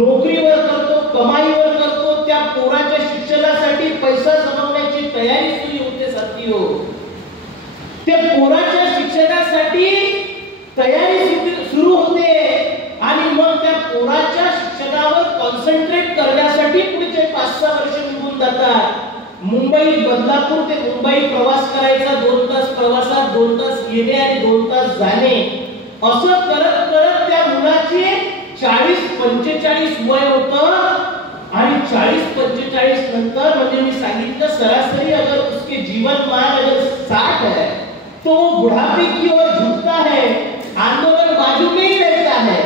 नोकरीवर करतो, कमाईवर करतो, त्या पोराच्या शिक्षणासाठी पैसा जमवण्याची तयारी सुरू होते साथी हो. त्या पोराच्या शिक्षणासाठी तयारी सुरू होते आणि मग त्या पोराच्या शिक्षणावर कॉन्सन्ट्रेट करण्यासाठी पुढचे 5-6 वर्ष निघून जातात. मुंबई बदलापूर ते मुंबई प्रवास करायचा, 2 तास प्रवासात 2 तास येणे आणि 2 तास जाणे, असं करत करत त्या मुलाचे 40-45 वय होतं आणि 40-45 नंतर म्हणजे मी सांगितलं सरासरी अगर उसके जीवन मान अगर 60 है तो बुढ़ापे की ओर झुकता है, आंदोलन बाजू में ही रहता है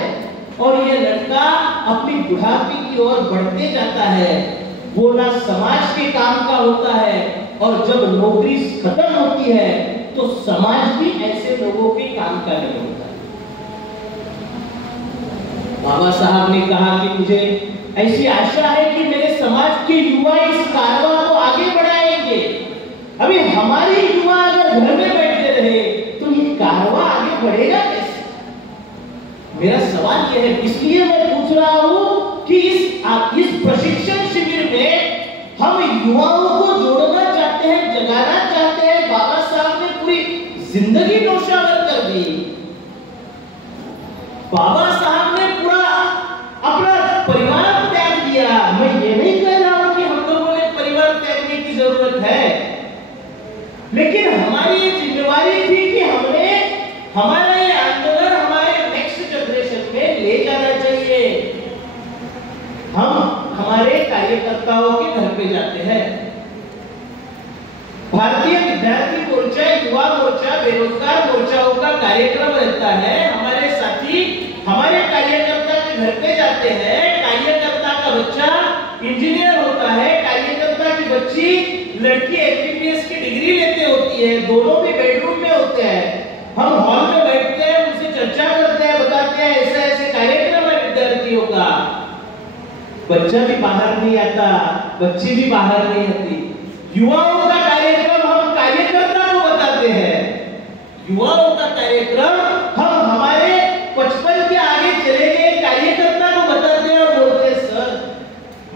और ये लड़का अपनी बुढ़ापे की ओर बढ़ते जाता है. वो ना समाज के काम का होता है और जब नौकरी खत्म होती है तो समाज भी ऐसे लोगों के काम का नहीं होता. बाबा साहब ने कहा कि मुझे ऐसी आशा है कि मेरे समाज के युवा इस कारवां को आगे बढ़ाएंगे. अभी हमारे युवा अगर घर में बैठे रहे तो ये कारवां आगे बढ़ेगा कैसे? मेरा सवाल यह है, इसलिए मैं पूछ रहा हूं कि इस प्रशिक्षण शिविर में हम युवाओं को जोड़ना चाहते हैं, जगाना चाहते हैं. बाबा साहब ने पूरी जिंदगी नौशावर कर दी. बाबा साहब ने पूरा अपना परिवार त्याग दिया. मैं ये नहीं कह रहा हूं कि हम लोगों ने परिवार त्यागने की जरूरत है, लेकिन हमारी ये जिम्मेवारी थी कि हमने हमारा ये आंदोलन हमारे नेक्स्ट जनरेशन में ले जाना चाहिए. हम हमारे कार्यकर्ताओं के घर पे जाते हैं. भारतीय विद्यार्थी मोर्चा, युवा मोर्चा, बेरोजगार मोर्चाओं का कार्यक्रम रहता है. हमारे साथी हमारे कार्यकर्ता के घर पे जाते हैं. कार्यकर्ता का बच्चा इंजीनियर होता है, कार्यकर्ता की बच्ची लड़की एमबीबीएस की डिग्री लेते होती है. दोनों भी बेडरूम में होते हैं. हम हॉल में बैठते हैं, उनसे चर्चा करते हैं, बताते हैं ऐसा ऐसे कार्यक्रम है विद्यार्थियों का. बच्चा भी बाहर नहीं आता, बच्ची भी बाहर नहीं आती. युवाओं का कार्यक्रम हम कार्यकर्ता को बताते हैं. युवाओं का कार्यक्रम हम हमारे 55 के आगे चले गए कार्यकर्ता को बताते हैं और बोलते हैं सर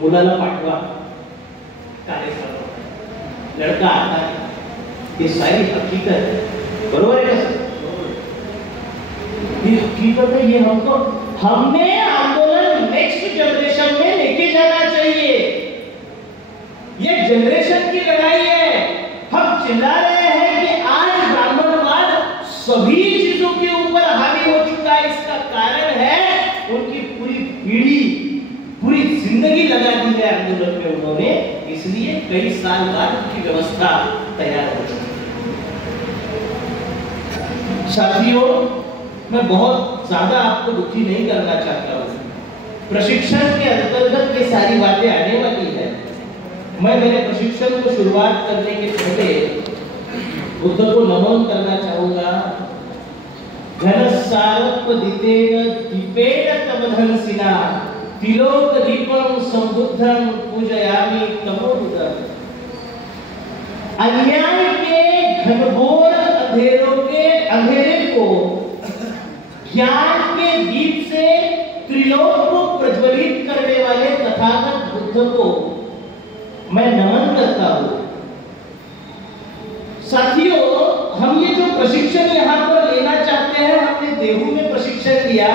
मुलाला पाठवा कार्यक्रम लड़का आता है. ये सारी हकीकत है. बरोबर है सर? ये हकीकत है. ये हमने आंदोलन नेक्स्ट जनरेशन में लेके जाना चाहिए. ये जनरेशन की लड़ाई है. हम चिल्ला रहे हैं कि आज ब्राह्मणवाद सभी चीजों के ऊपर हावी हो चुका है. इसका कारण है उनकी पूरी पीढ़ी, पूरी जिंदगी लगा दी है आंदोलन में उन्होंने. इसलिए कई साल बाद उनकी व्यवस्था तैयार हो चुकी है. साथियों, मैं बहुत ज्यादा आपको दुखी नहीं करना चाहता हूं. प्रशिक्षण के अंतर्गत ये सारी बातें आने वाली है. मैं मेरे प्रशिक्षण को शुरुआत करने के पहले बुद्ध को नमन करना चाहूंगा. घन सारप दितेन दीपेन तमधंसिना तिलोक दीपम संबुद्धं पूजयामि तमोबुद्धं. अन्याय के घनघोर अंधेरे को ज्ञान के दीप से त्रिलोक को प्रज्वलित करने वाले तथागत बुद्ध को मैं नमन करता हूं. साथियों, हम ये जो प्रशिक्षण यहाँ पर लेना चाहते हैं, हमने देहू में प्रशिक्षण लिया.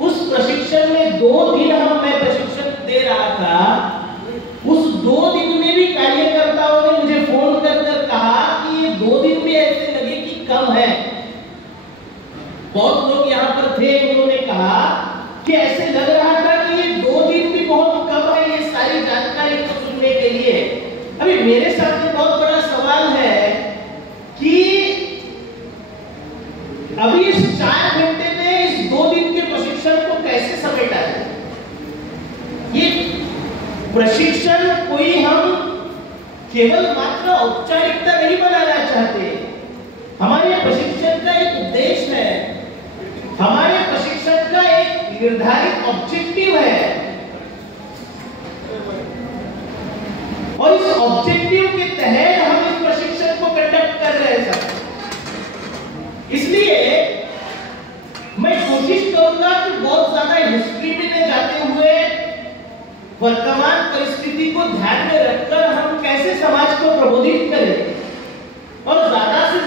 उस प्रशिक्षण में 2 दिन मैं प्रशिक्षण दे रहा था. उस 2 दिन में भी कार्यकर्ताओं ने मुझे फोन कर कहा कि ये 2 दिन भी ऐसे लगे कि कम है. बहुत लोग यहाँ पर थे, उन्होंने कहा कि ऐसे लग रहा था कि ये 2 दिन भी बहुत कम है ये सारी जानकारी को सुनने के लिए. अभी मेरे सामने बहुत बड़ा सवाल है कि अभी इस 4 घंटे में इस 2 दिन के प्रशिक्षण को कैसे समेटा जाए. ये प्रशिक्षण कोई हम केवल मात्र औपचारिकता नहीं बनाना चाहते. हमारे प्रशिक्षण का एक उद्देश्य है, हमारे प्रशिक्षण का एक निर्धारित ऑब्जेक्टिव है और इस ऑब्जेक्टिव के तहत हम इस प्रशिक्षण को कंडक्ट कर रहे हैं सर. इसलिए मैं कोशिश करूंगा कि बहुत ज्यादा हिस्ट्री में न जाते हुए वर्तमान परिस्थिति को ध्यान में रखकर हम कैसे समाज को प्रबोधित करें और ज्यादा से